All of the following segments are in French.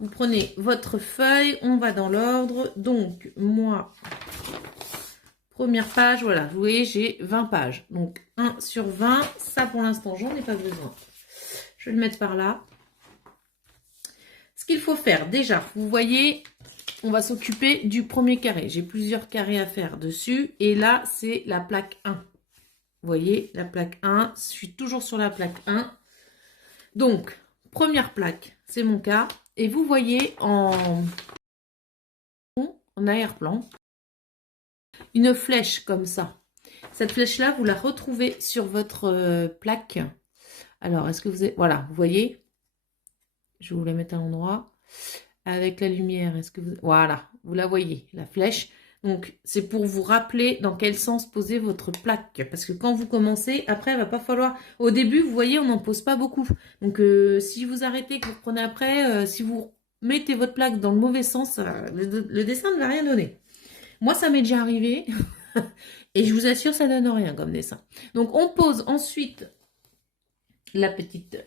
Vous prenez votre feuille, on va dans l'ordre. Donc, moi, première page, voilà, vous voyez, j'ai 20 pages. Donc, 1 sur 20, ça pour l'instant, j'en ai pas besoin. Je vais le mettre par là. Ce qu'il faut faire, déjà, vous voyez, on va s'occuper du premier carré. J'ai plusieurs carrés à faire dessus. Et là, c'est la plaque 1. Vous voyez, la plaque 1, je suis toujours sur la plaque 1. Donc, première plaque, c'est mon cas. Et vous voyez en arrière-plan, une flèche comme ça. Cette flèche-là, vous la retrouvez sur votre plaque. Alors, est-ce que vous avez... Voilà, vous voyez? Je vais vous la mettre à l'endroit. Avec la lumière, est-ce que vous... Voilà, vous la voyez, la flèche. Donc, c'est pour vous rappeler dans quel sens poser votre plaque. Parce que quand vous commencez, après, il va pas falloir... Au début, vous voyez, on n'en pose pas beaucoup. Donc, si vous arrêtez, que vous reprenez après, si vous mettez votre plaque dans le mauvais sens, le dessin ne va rien donner. Moi, ça m'est déjà arrivé. Et je vous assure, ça donne rien comme dessin. Donc, on pose ensuite la petite...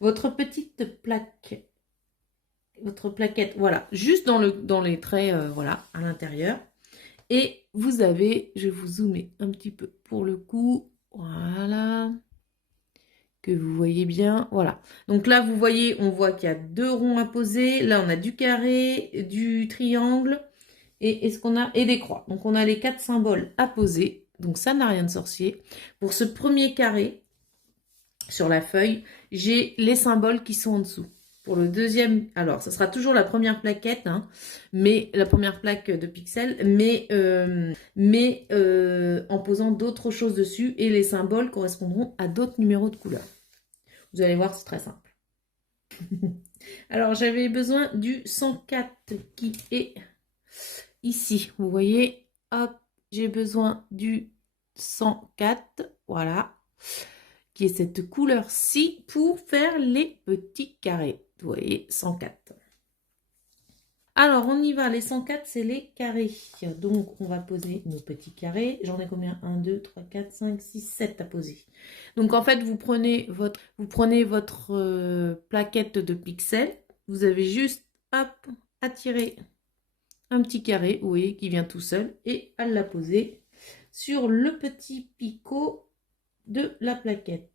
Votre petite plaque, votre plaquette, voilà, juste dans les traits, voilà, à l'intérieur. Et vous avez, je vais vous zoomer un petit peu pour le coup, voilà, que vous voyez bien, voilà. Donc là, vous voyez, on voit qu'il y a 2 ronds à poser. Là, on a du carré, du triangle et est-ce qu'on a et des croix. Donc on a les 4 symboles à poser. Donc ça n'a rien de sorcier. Pour ce premier carré, sur la feuille, j'ai les symboles qui sont en dessous. Pour le deuxième, alors, ça sera toujours la première plaquette, hein, mais la première plaque de pixels, mais en posant d'autres choses dessus et les symboles correspondront à d'autres numéros de couleurs. Vous allez voir, c'est très simple. Alors, j'avais besoin du 104 qui est ici. Vous voyez, hop, j'ai besoin du 104, voilà, qui est cette couleur-ci pour faire les petits carrés. Vous voyez, 104. Alors, on y va. Les 104, c'est les carrés. Donc, on va poser nos petits carrés. J'en ai combien? 1, 2, 3, 4, 5, 6, 7 à poser. Donc, en fait, vous prenez votre plaquette de pixels. Vous avez juste, hop, à tirer un petit carré, vous voyez, qui vient tout seul. Et à la poser sur le petit picot de la plaquette.